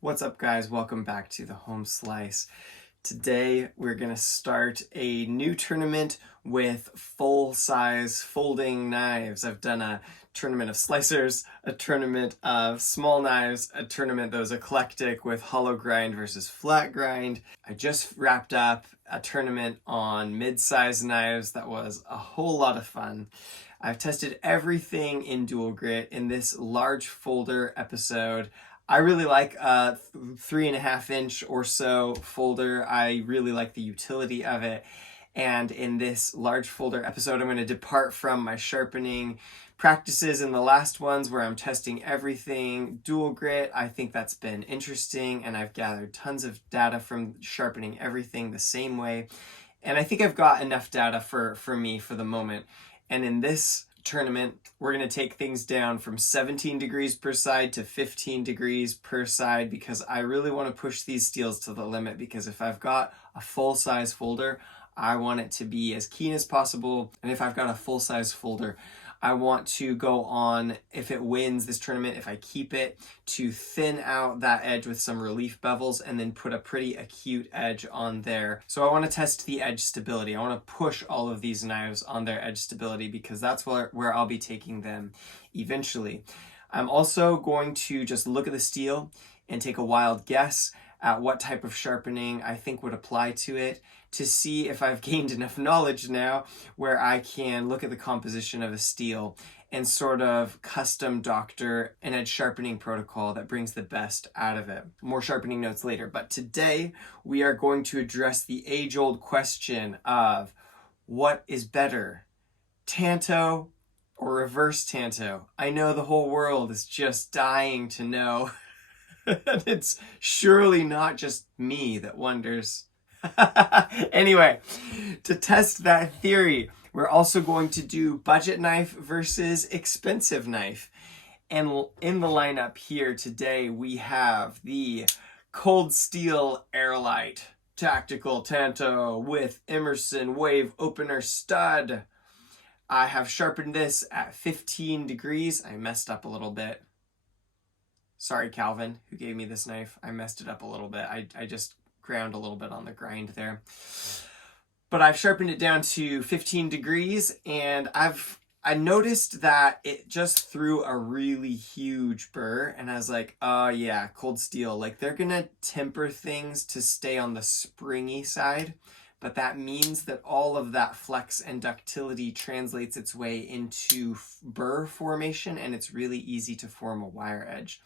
What's up, guys? Welcome back to the Home Slice. Today we're going to start a new tournament with full-size folding knives. I've done a tournament of slicers, a tournament of small knives, a tournament that was eclectic with hollow grind versus flat grind. I just wrapped up a tournament on mid-size knives that was a whole lot of fun. I've tested everything in dual grit in this large folder episode. I really like a 3.5 inch or so folder. I really like the utility of it. And in this large folder episode, I'm going to depart from my sharpening practices in the last ones where I'm testing everything dual grit. I think that's been interesting, and I've gathered tons of data from sharpening everything the same way. And I think I've got enough data for me for the moment. And in this tournament, we're going to take things down from 17 degrees per side to 15 degrees per side because I really want to push these steels to the limit, because if I've got a full-size folder, I want it to be as keen as possible. And if I've got a full-size folder, I want to go on, if it wins this tournament, if I keep it, to thin out that edge with some relief bevels and then put a pretty acute edge on there. So I want to test the edge stability. I want to push all of these knives on their edge stability because that's where I'll be taking them eventually. I'm also going to just look at the steel and take a wild guess at what type of sharpening I think would apply to it, to see if I've gained enough knowledge now where I can look at the composition of a steel and sort of custom doctor an edge sharpening protocol that brings the best out of it. More sharpening notes later, but today we are going to address the age-old question of what is better, tanto or reverse tanto? I know the whole world is just dying to know. It's surely not just me that wonders. Anyway, to test that theory, we're also going to do budget knife versus expensive knife. And in the lineup here today, we have the Cold Steel Airlite Tactical Tanto with Emerson Wave Opener Stud. I have sharpened this at 15 degrees. I messed up a little bit. Sorry, Calvin, who gave me this knife. I messed it up a little bit. I just ground a little bit on the grind there. But I've sharpened it down to 15 degrees, and I noticed that it just threw a really huge burr, and I was like, oh yeah, cold steel. Like, they're gonna temper things to stay on the springy side, but that means that all of that flex and ductility translates its way into burr formation, and it's really easy to form a wire edge.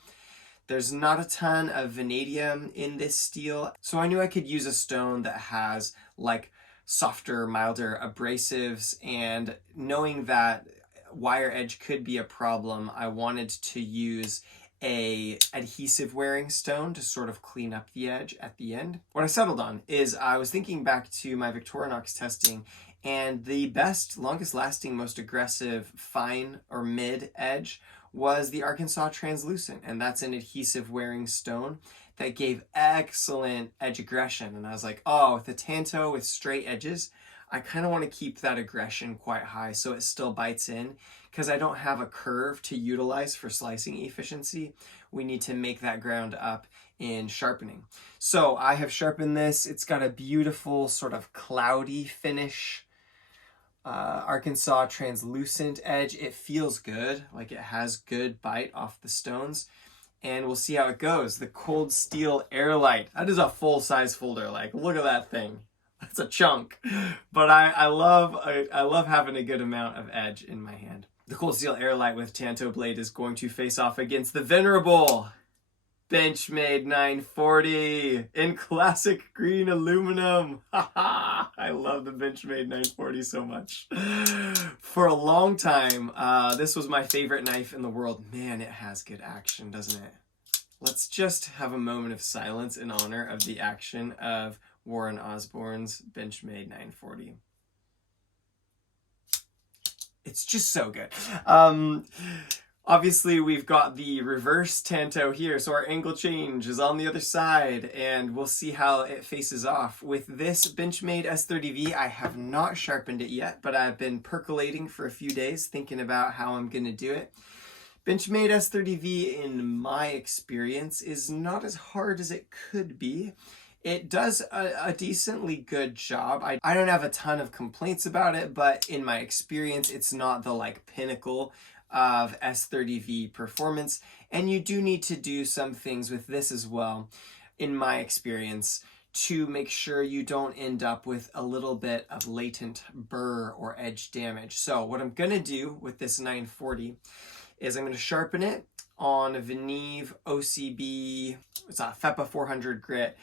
There's not a ton of vanadium in this steel, so I knew I could use a stone that has like softer, milder abrasives, and knowing that wire edge could be a problem, I wanted to use a adhesive wearing stone to sort of clean up the edge at the end. What I settled on is I was thinking back to my Victorinox testing, and the best, longest lasting, most aggressive fine or mid edge was the Arkansas Translucent, and that's an adhesive wearing stone that gave excellent edge aggression. And I was like, oh, with the tanto with straight edges, I kind of want to keep that aggression quite high so it still bites in, because I don't have a curve to utilize for slicing efficiency. We need to make that ground up in sharpening. So I have sharpened this. It's got a beautiful sort of cloudy finish. Arkansas Translucent edge. It feels good, like it has good bite off the stones, and we'll see how it goes. The Cold Steel Airlite, that is a full-size folder. Like, look at that thing. That's a chunk. But I love having a good amount of edge in my hand. The Cold Steel Airlite with tanto blade is going to face off against the venerable Benchmade 940 in classic green aluminum. I love the Benchmade 940 so much. For a long time, this was my favorite knife in the world. Man, it has good action, doesn't it? Let's just have a moment of silence in honor of the action of Warren Osborne's Benchmade 940. It's just so good. Obviously, we've got the reverse tanto here, so our angle change is on the other side, and we'll see how it faces off. With this Benchmade S30V, I have not sharpened it yet, but I've been percolating for a few days, thinking about how I'm going to do it. Benchmade S30V, in my experience, is not as hard as it could be. It does a decently good job. I don't have a ton of complaints about it, but in my experience, it's not the like pinnacle of S30V performance. And you do need to do some things with this as well, in my experience, to make sure you don't end up with a little bit of latent burr or edge damage. So what I'm gonna do with this 940 is I'm gonna sharpen it on a Veneve OCB, it's a FEPA 400 grit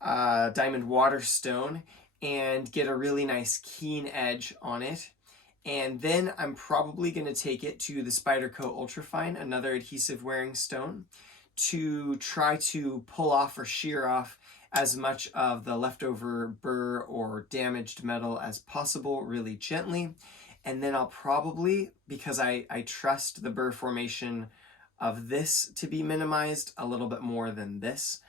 diamond waterstone, and get a really nice keen edge on it. And then I'm probably going to take it to the Spyderco Ultrafine, another adhesive wearing stone, to try to pull off or shear off as much of the leftover burr or damaged metal as possible, really gently. And then I'll probably, because I trust the burr formation of this to be minimized a little bit more than this,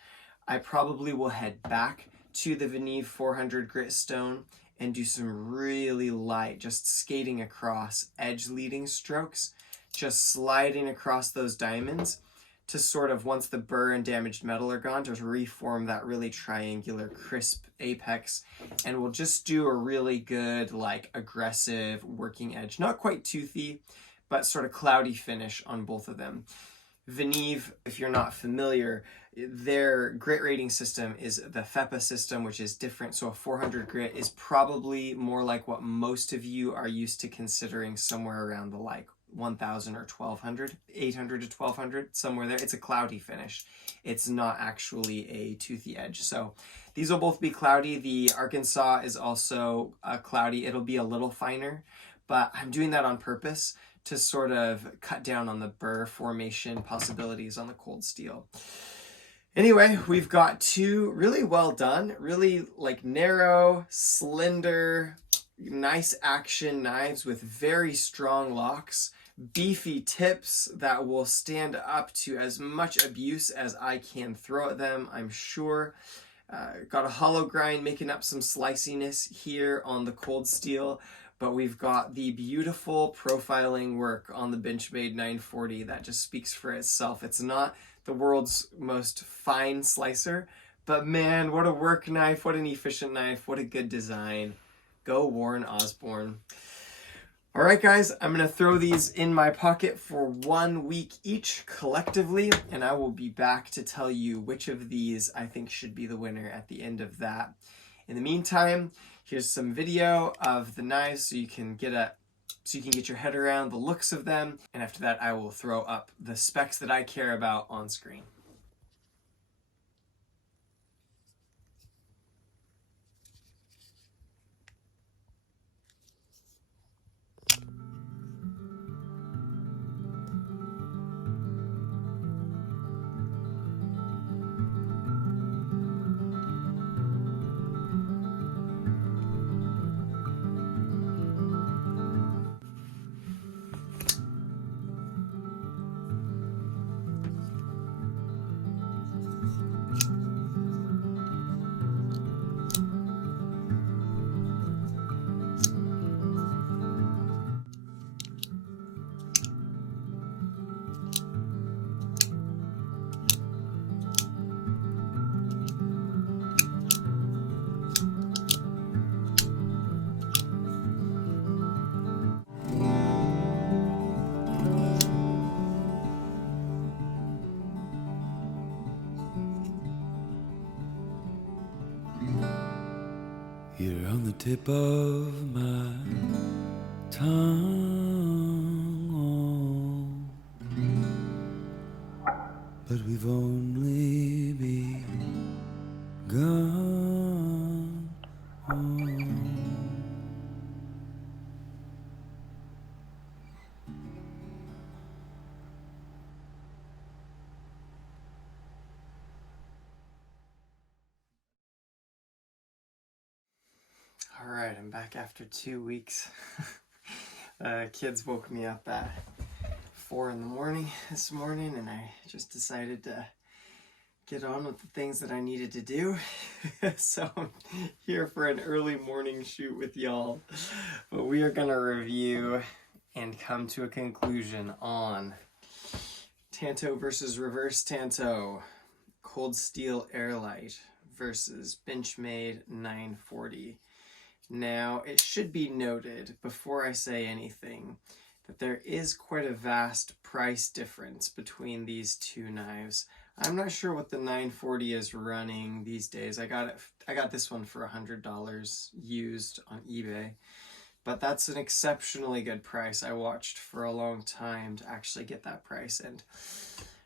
I probably will head back to the Veneve 400 grit stone and do some really light, just skating across edge leading strokes, just sliding across those diamonds to sort of, once the burr and damaged metal are gone, to reform that really triangular crisp apex. And we'll just do a really good, like, aggressive working edge, not quite toothy, but sort of cloudy finish on both of them. Veneve, if you're not familiar, their grit rating system is the FEPA system, which is different. So a 400 grit is probably more like what most of you are used to considering, somewhere around the like 1,000 or 1,200, 800 to 1,200, somewhere there. It's a cloudy finish. It's not actually a toothy edge. So these will both be cloudy. The Arkansas is also cloudy. It'll be a little finer, but I'm doing that on purpose to sort of cut down on the burr formation possibilities on the cold steel. Anyway, we've got two really well done, really like narrow, slender, nice action knives with very strong locks, beefy tips that will stand up to as much abuse as I can throw at them, I'm sure. Got a hollow grind making up some sliciness here on the cold steel, but we've got the beautiful profiling work on the Benchmade 940 that just speaks for itself. It's not the world's most fine slicer, but man, what a work knife, what an efficient knife, what a good design. Go Warren Osborne. All right, guys, I'm gonna throw these in my pocket for 1 week each collectively, and I will be back to tell you which of these I think should be the winner at the end of that. In the meantime, here's some video of the knives so you can get your head around the looks of them, and after that I will throw up the specs that I care about on screen. You're on the tip of my tongue, but we've only begun. All right, I'm back after 2 weeks. Kids woke me up at 4 in the morning this morning, and I just decided to get on with the things that I needed to do. So I'm here for an early morning shoot with y'all. But we are going to review and come to a conclusion on Tanto versus reverse Tanto. Cold Steel Airlite versus Benchmade 940. Now, it should be noted before I say anything that there is quite a vast price difference between these two knives. I'm not sure what the 940 is running these days. I got this one for $100 used on eBay. But that's an exceptionally good price. I watched for a long time to actually get that price, and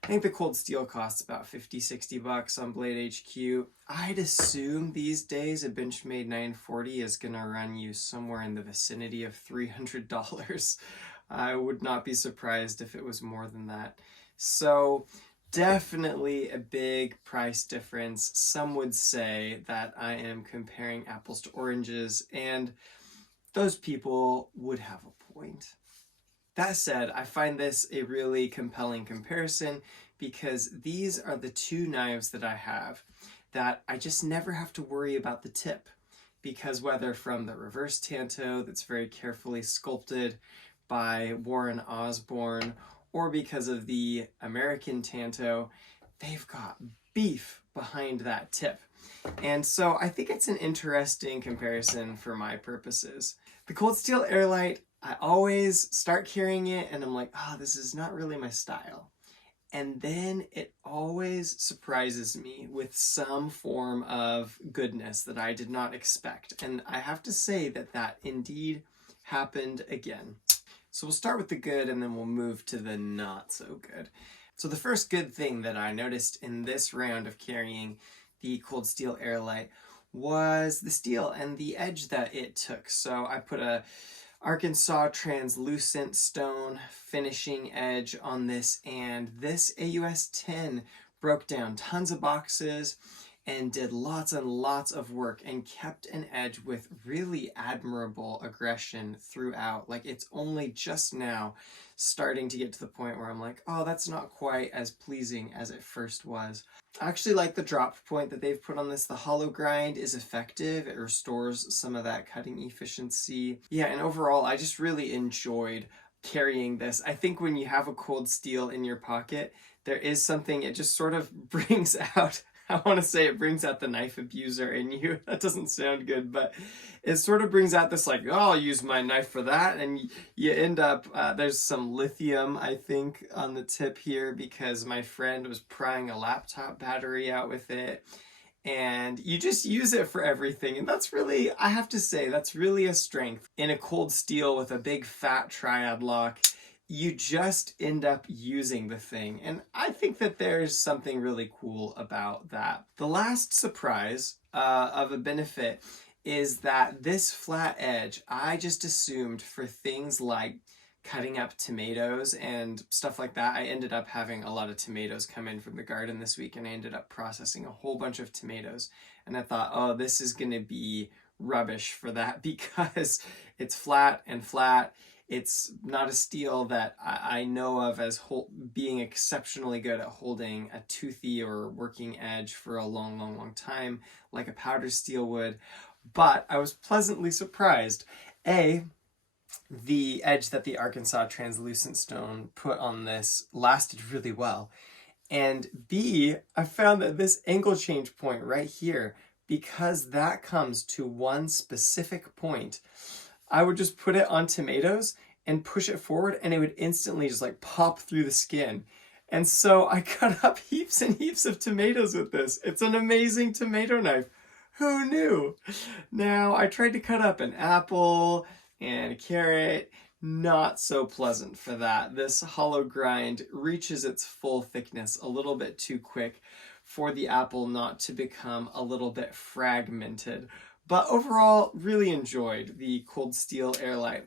I think the Cold Steel costs about 50-60 bucks on Blade HQ. I'd assume these days a Benchmade 940 is gonna run you somewhere in the vicinity of $300. I would not be surprised if it was more than that. So definitely a big price difference. Some would say that I am comparing apples to oranges, and those people would have a point. That said, I find this a really compelling comparison because these are the two knives that I have that I just never have to worry about the tip, because whether from the reverse Tanto that's very carefully sculpted by Warren Osborne or because of the American Tanto, they've got beef behind that tip. And so I think it's an interesting comparison for my purposes. The Cold Steel Airlite, I always start carrying it and I'm like, oh, this is not really my style. And then it always surprises me with some form of goodness that I did not expect. And I have to say that that indeed happened again. So we'll start with the good and then we'll move to the not so good. So the first good thing that I noticed in this round of carrying the Cold Steel Airlite was the steel and the edge that it took. So I put a Arkansas translucent stone finishing edge on this, and this AUS 10 broke down tons of boxes and did lots and lots of work and kept an edge with really admirable aggression throughout. Like, it's only just now starting to get to the point where I'm like, oh, that's not quite as pleasing as it first was. I actually like the drop point that they've put on this. The hollow grind is effective. It restores some of that cutting efficiency. Yeah, and overall, I just really enjoyed carrying this. I think when you have a cold steel in your pocket, there is something, it just sort of brings out, I want to say it brings out the knife abuser in you. That doesn't sound good, but it sort of brings out this like, oh, I'll use my knife for that. And you end up, there's some lithium, I think, on the tip here because my friend was prying a laptop battery out with it. And you just use it for everything. And that's really, I have to say, that's really a strength. In a cold steel with a big fat triad lock, you just end up using the thing. And I think that there's something really cool about that. The last surprise of a benefit is that this flat edge, I just assumed for things like cutting up tomatoes and stuff like that. I ended up having a lot of tomatoes come in from the garden this week, and I ended up processing a whole bunch of tomatoes. And I thought, oh, this is gonna be rubbish for that because it's flat and flat. It's not a steel that I know of as being exceptionally good at holding a toothy or working edge for a long, long, long time, like a powder steel would. But I was pleasantly surprised. A, the edge that the Arkansas translucent stone put on this lasted really well. And B, I found that this angle change point right here, because that comes to one specific point, I would just put it on tomatoes and push it forward and it would instantly just like pop through the skin. And so I cut up heaps and heaps of tomatoes with this. It's an amazing tomato knife. Who knew? Now, I tried to cut up an apple and a carrot. Not so pleasant for that. This hollow grind reaches its full thickness a little bit too quick for the apple not to become a little bit fragmented. But overall, really enjoyed the Cold Steel Airlite.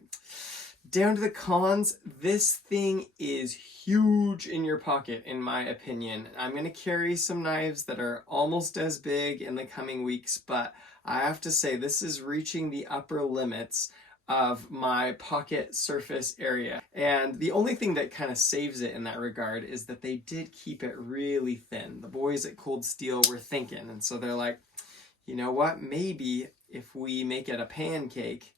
Down to the cons, this thing is huge in your pocket, in my opinion. I'm going to carry some knives that are almost as big in the coming weeks, but I have to say this is reaching the upper limits of my pocket surface area. And the only thing that kind of saves it in that regard is that they did keep it really thin. The boys at Cold Steel were thinking, and so they're like, you know what, maybe if we make it a pancake,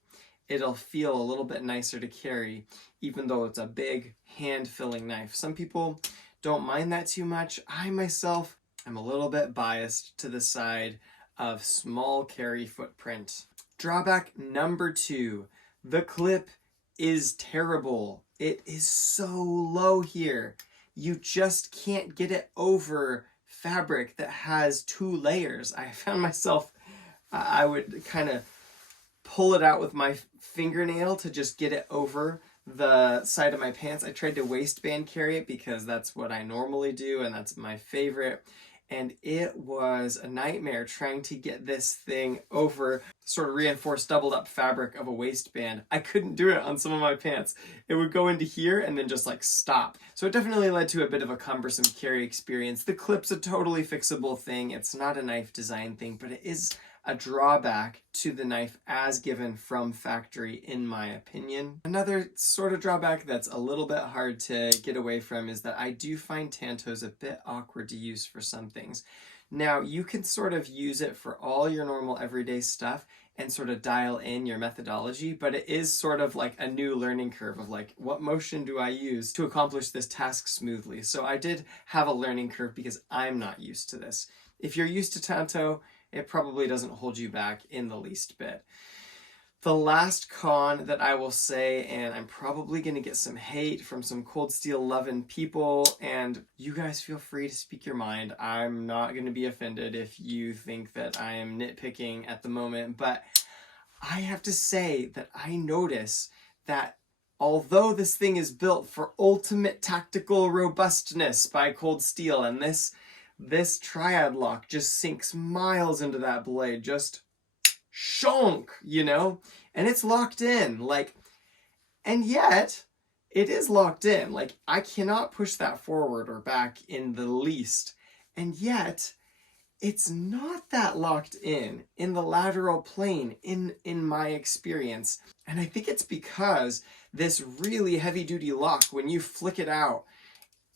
it'll feel a little bit nicer to carry, even though it's a big hand-filling knife. Some people don't mind that too much. I myself am a little bit biased to the side of small carry footprint. Drawback number 2, the clip is terrible. It is so low here. You just can't get it over fabric that has 2 layers. I found myself, I would kind of pull it out with my fingernail to just get it over the side of my pants. I tried to waistband carry it because that's what I normally do and that's my favorite. And it was a nightmare trying to get this thing over sort of reinforced doubled up fabric of a waistband. I couldn't do it on some of my pants. It would go into here and then just like stop. So it definitely led to a bit of a cumbersome carry experience. The clip's a totally fixable thing. It's not a knife design thing, but it is a drawback to the knife as given from factory, in my opinion. Another sort of drawback that's a little bit hard to get away from is that I do find Tantos a bit awkward to use for some things. Now, you can sort of use it for all your normal everyday stuff and sort of dial in your methodology, but it is sort of like a new learning curve of like, what motion do I use to accomplish this task smoothly? So I did have a learning curve because I'm not used to this. If you're used to Tanto, it probably doesn't hold you back in the least bit. The last con that I will say, and I'm probably going to get some hate from some Cold Steel loving people, and you guys feel free to speak your mind. I'm not going to be offended if you think that I am nitpicking at the moment, but I have to say that I notice that although this thing is built for ultimate tactical robustness by Cold Steel, and this triad lock just sinks miles into that blade, just shonk, you know? And it's locked in, like, and yet it is locked in. Like, I cannot push that forward or back in the least. And yet it's not that locked in the lateral plane in my experience. And I think it's because this really heavy duty lock, when you flick it out,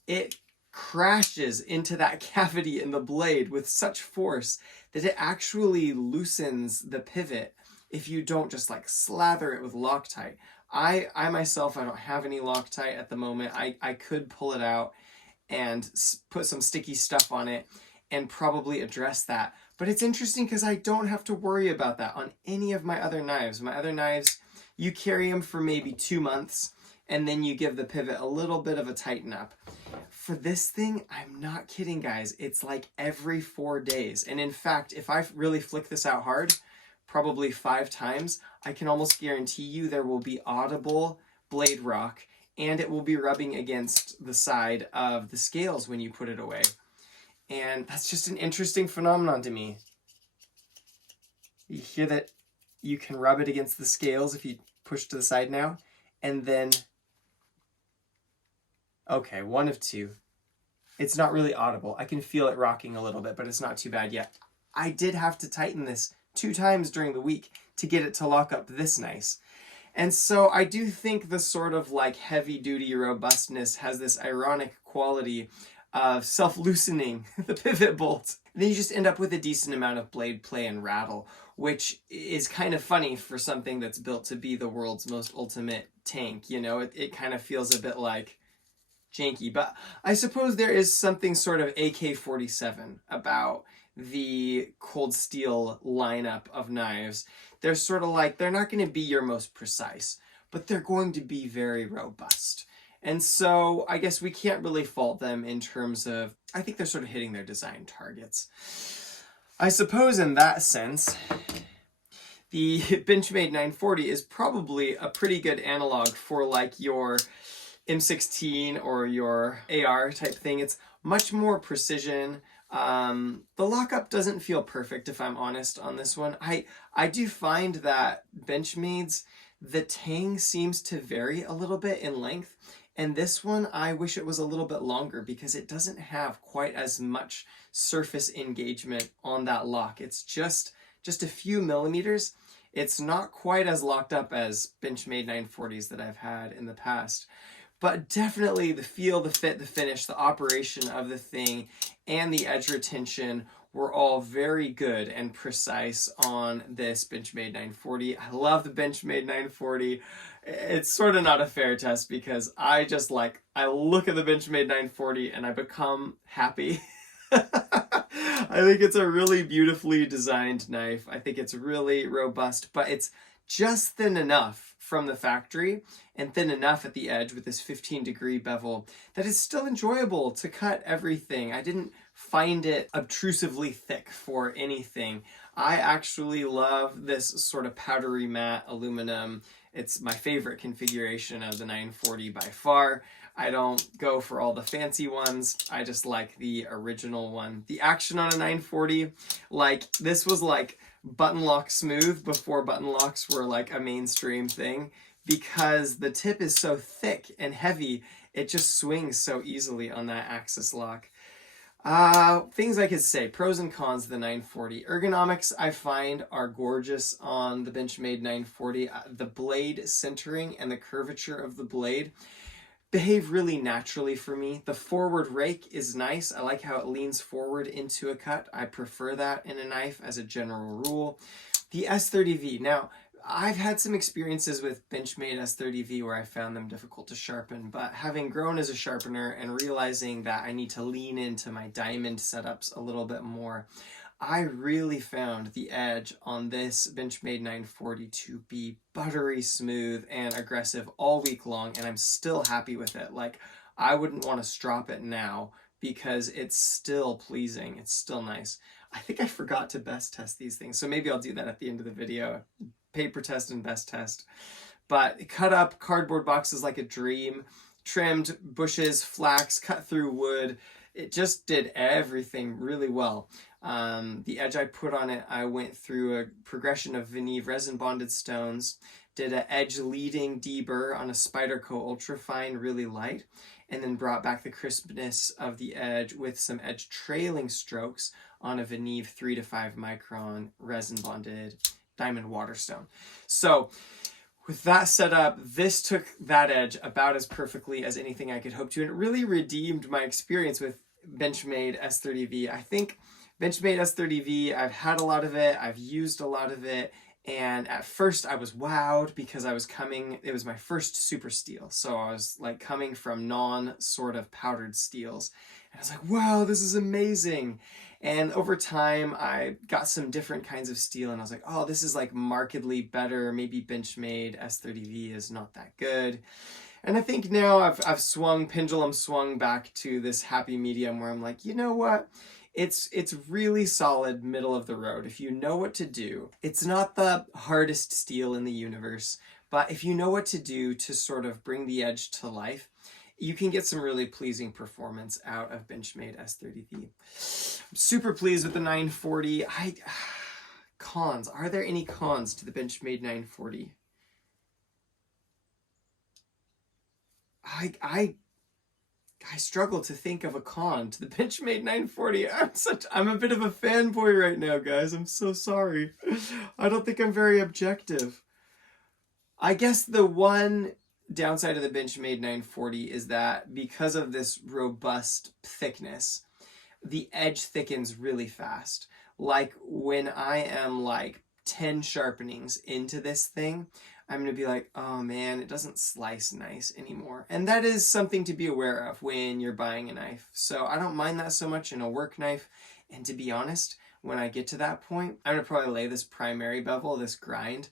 it crashes into that cavity in the blade with such force that it actually loosens the pivot if you don't just like slather it with Loctite. I myself, I don't have any Loctite at the moment. I could pull it out and put some sticky stuff on it and probably address that. But it's interesting because I don't have to worry about that on any of my other knives. My other knives, you carry them for maybe 2 months and then you give the pivot a little bit of a tighten up. For this thing, I'm not kidding, guys. It's like every 4 days. And in fact, if I really flick this out hard, probably 5 times, I can almost guarantee you there will be audible blade rock and it will be rubbing against the side of the scales when you put it away. And that's just an interesting phenomenon to me. You hear that you can rub it against the scales if you push to the side now, and then okay, one of two. It's not really audible. I can feel it rocking a little bit, but it's not too bad yet. I did have to tighten this 2 times during the week to get it to lock up this nice. And so I do think the sort of like heavy duty robustness has this ironic quality of self-loosening the pivot bolt. And then you just end up with a decent amount of blade play and rattle, which is kind of funny for something that's built to be the world's most ultimate tank. You know, it kind of feels a bit like janky, but I suppose there is something sort of AK-47 about the Cold Steel lineup of knives. They're sort of like, they're not going to be your most precise, but they're going to be very robust. And so I guess we can't really fault them in terms of, I think they're sort of hitting their design targets. I suppose in that sense, the Benchmade 940 is probably a pretty good analog for like your M16 or your AR type thing. It's much more precision. The lockup doesn't feel perfect, if I'm honest, on this one. I do find that Benchmade's, the tang seems to vary a little bit in length. And this one, I wish it was a little bit longer because it doesn't have quite as much surface engagement on that lock. It's just a few millimeters. It's not quite as locked up as Benchmade 940s that I've had in the past. But definitely the feel, the fit, the finish, the operation of the thing, and the edge retention were all very good and precise on this Benchmade 940. I love the Benchmade 940. It's sort of not a fair test because I look at the Benchmade 940 and I become happy. I think it's a really beautifully designed knife. I think it's really robust, but it's just thin enough from the factory and thin enough at the edge with this 15-degree bevel that it's still enjoyable to cut everything. I didn't find it obtrusively thick for anything. I actually love this sort of powdery matte aluminum. It's my favorite configuration of the 940 by far. I don't go for all the fancy ones. I just like the original one. The action on a 940, like this was like button lock smooth before button locks were like a mainstream thing, because the tip is so thick and heavy, it just swings so easily on that axis lock. Things I could say, pros and cons of the 940. Ergonomics I find are gorgeous on the Benchmade 940. The blade centering and the curvature of the blade behave really naturally for me. The forward rake is nice. I like how it leans forward into a cut. I prefer that in a knife as a general rule. The S30V. Now, I've had some experiences with Benchmade S30V where I found them difficult to sharpen, but having grown as a sharpener and realizing that I need to lean into my diamond setups a little bit more, I really found the edge on this Benchmade 940 to be buttery smooth and aggressive all week long, and I'm still happy with it. Like, I wouldn't want to strop it now because it's still pleasing. It's still nice. I think I forgot to best test these things, so maybe I'll do that at the end of the video. Paper test and best test. But cut up cardboard boxes like a dream, trimmed bushes, flax, cut through wood. It just did everything really well. The edge I put on it, I went through a progression of Veneve resin bonded stones, did an edge leading deburr on a Spyderco Ultrafine really light, and then brought back the crispness of the edge with some edge trailing strokes on a Veneve 3 to 5 micron resin bonded diamond waterstone. So with that set up, this took that edge about as perfectly as anything I could hope to, and it really redeemed my experience with Benchmade S30V. I think Benchmade S30V, I've had a lot of it, I've used a lot of it, and at first I was wowed because it was my first super steel, so I was like coming from sort of powdered steels, and I was like, wow, this is amazing. And over time, I got some different kinds of steel, and I was like, oh, this is like markedly better. Maybe Benchmade S30V is not that good. And I think now I've pendulum swung back to this happy medium where I'm like, you know what? It's really solid middle of the road. If you know what to do, it's not the hardest steel in the universe, but if you know what to do to sort of bring the edge to life, you can get some really pleasing performance out of Benchmade S30V. I'm super pleased with the 940. Cons. Are there any cons to the Benchmade 940? I struggle to think of a con to the Benchmade 940. I'm a bit of a fanboy right now, guys. I'm so sorry. I don't think I'm very objective. I guess the one downside of the Benchmade 940 is that because of this robust thickness, the edge thickens really fast. Like when I am like 10 sharpenings into this thing, I'm going to be like, oh man, it doesn't slice nice anymore. And that is something to be aware of when you're buying a knife. So I don't mind that so much in a work knife. And to be honest, when I get to that point, I'm going to probably lay this primary bevel, this grind,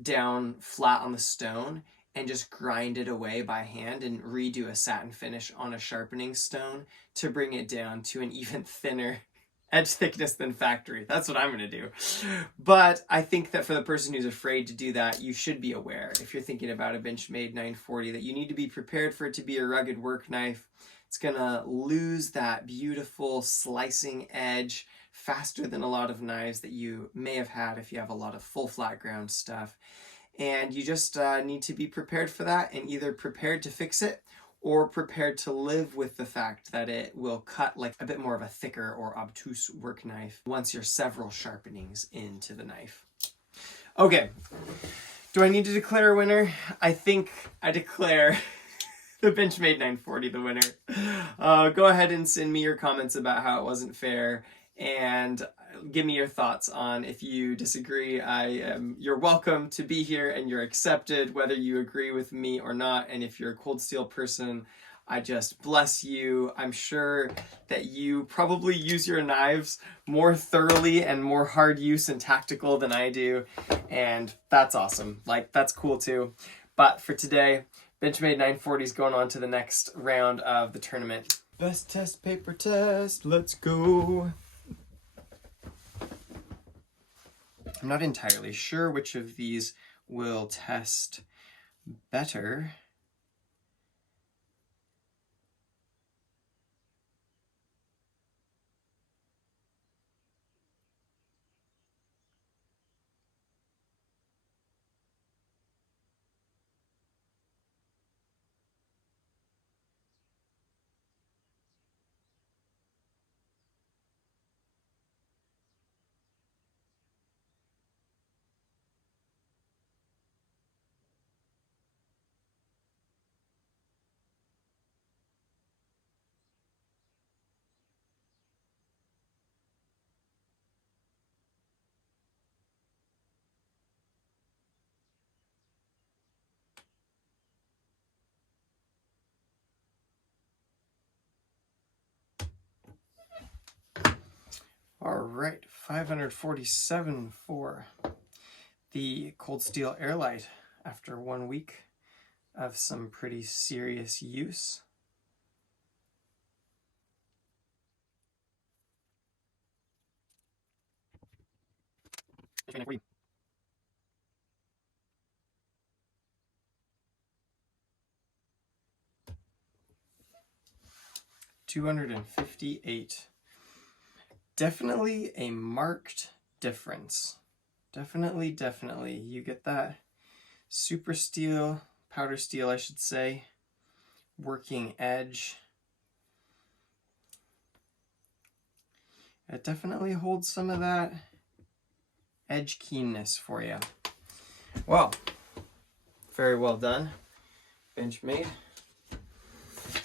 down flat on the stone and just grind it away by hand and redo a satin finish on a sharpening stone to bring it down to an even thinner edge thickness than factory. That's what I'm going to do. But I think that for the person who's afraid to do that, you should be aware, if you're thinking about a Benchmade 940, that you need to be prepared for it to be a rugged work knife. It's going to lose that beautiful slicing edge faster than a lot of knives that you may have had if you have a lot of full flat ground stuff. And you just need to be prepared for that, and either prepared to fix it or prepared to live with the fact that it will cut like a bit more of a thicker or obtuse work knife once you're several sharpenings into the knife. Okay, do I need to declare a winner? I think I declare the Benchmade 940 the winner. Go ahead and send me your comments about how it wasn't fair, and give me your thoughts on if you disagree. You're welcome to be here and you're accepted whether you agree with me or not. And if you're a cold steel person, I just bless you. I'm sure that you probably use your knives more thoroughly and more hard use and tactical than I do. And that's awesome. Like, that's cool too. But for today, Benchmade 940 is going on to the next round of the tournament. Best test paper test. Let's go. I'm not entirely sure which of these will test better. All right, 547 for the Cold Steel Airlite after 1 week of some pretty serious use. $258. Definitely a marked difference. Definitely. You get that super steel, powder steel, I should say, working edge. It definitely holds some of that edge keenness for you. Well, very well done, Benchmade.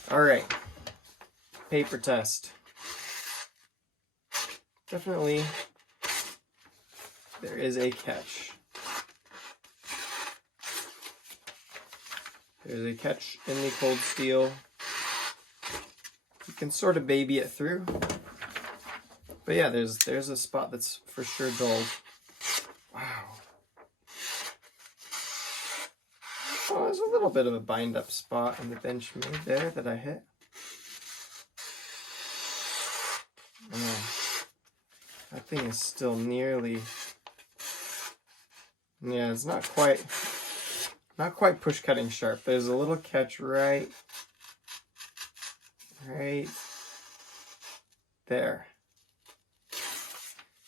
All right, paper test. Definitely, there is a catch. There's a catch in the cold steel. You can sort of baby it through. But yeah, there's a spot that's for sure dull. Wow. Oh, there's a little bit of a bind up spot in the Benchmade there that I hit. Oh. That thing is still nearly, yeah, it's not quite push cutting sharp. There's a little catch right there.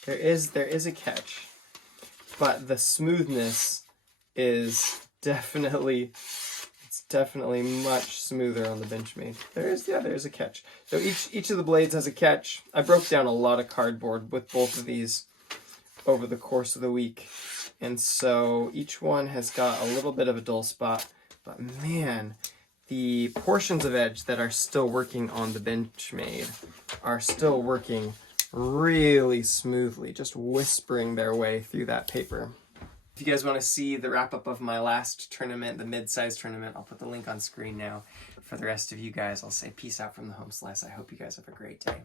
There is a catch, but the smoothness is definitely much smoother on the Benchmade. There's a catch. So each of the blades has a catch. I broke down a lot of cardboard with both of these over the course of the week, and so each one has got a little bit of a dull spot. But man, the portions of edge that are still working on the Benchmade are still working really smoothly, just whispering their way through that paper. If you guys want to see the wrap-up of my last tournament, the mid-size tournament, I'll put the link on screen now. For the rest of you guys, I'll say peace out from the home slice. I hope you guys have a great day.